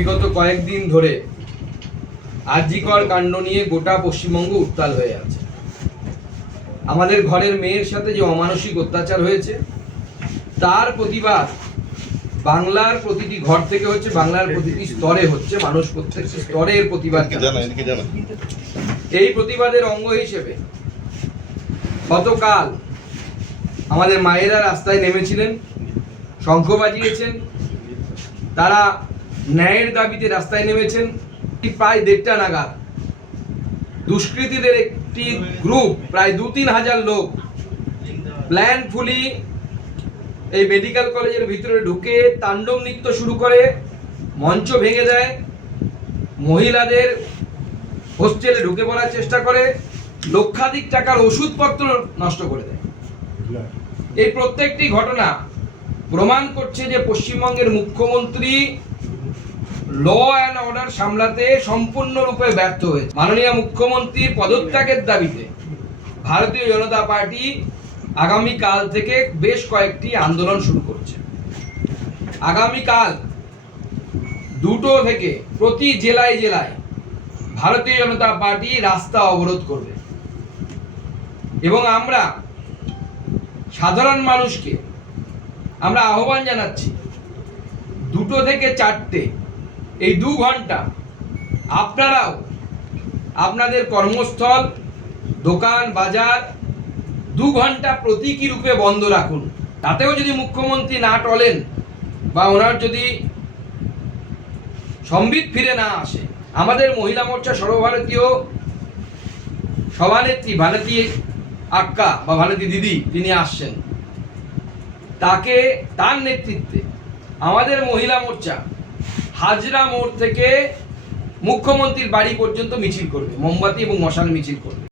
বিগত কয়েকদিন ধরে আরজিকর কাণ্ড নিয়ে গোটা পশ্চিমবঙ্গ উত্তাল হয়ে আছে। আমাদের ঘরের মেয়ের সাথে যে অমানসিক অত্যাচার হয়েছে তার প্রতিবাদ বাংলার প্রতিটি ঘর থেকে হচ্ছে, বাংলার প্রতিটি স্তরে হচ্ছে, মানুষ প্রত্যেকটি স্তরে এর প্রতিবাদ। এই প্রতিবাদের অঙ্গ হিসেবে গতকাল আমাদের মায়েরা রাস্তায় নেমেছিলেন, শঙ্খ বাজিয়েছেন, তারা ন্যায়ের দাবিতে রাস্তায় নেমেছেন। প্রায় 1.5টা নাগাদ দুষ্কৃতীদের একটি গ্রুপ, প্রায় 2-3 হাজার লোক প্ল্যানফুলি এই মেডিকেল কলেজের ভিতরে ঢুকে তাণ্ডব নৃত্য শুরু করে, মঞ্চ ভেঙে দেয়, মহিলাদের হোস্টেলে ঢুকে পড়ার চেষ্টা করে, লক্ষাধিক টাকার ওষুধপত্র নষ্ট করে দেয়। এই প্রত্যেকটি ঘটনা প্রমাণ করছে যে পশ্চিমবঙ্গের মুখ্যমন্ত্রী ল অ্যান্ড অর্ডার সামলাতে সম্পূর্ণরূপে ব্যর্থ হয়েছে। মাননীয় মুখ্যমন্ত্রীর পদত্যাগের দাবিতে ভারতীয় জনতা পার্টি আগামীকাল থেকে বেশ কয়েকটি আন্দোলন শুরু করছে। আগামীকাল 2টো থেকে প্রতি জেলায় জেলায় ভারতীয় জনতা পার্টি রাস্তা অবরোধ করবে এবং আমরা সাধারণ মানুষকে আমরা আহ্বান জানাচ্ছি 2টো থেকে 4টে এই 2 ঘন্টা আপনারাও আপনাদের কর্মস্থল, দোকান, বাজার 2 ঘন্টা প্রতীকী রূপে বন্ধ রাখুন। তাতেও যদি মুখ্যমন্ত্রী না টলেন বা ওনার যদি সম্বিত ফিরে না আসে, আমাদের মহিলা মোর্চা সর্বভারতীয় সভানেত্রী ভারতী আক্কা বা ভারতী দিদি তিনি আসছেন, তাকে তার নেতৃত্বে আমাদের মহিলা মোর্চা হাজরা মোড় থেকে মুখ্যমন্ত্রীর বাড়ি পর্যন্ত মিছিল করবে, মোমবাতি এবং মশাল মিছিল করবে।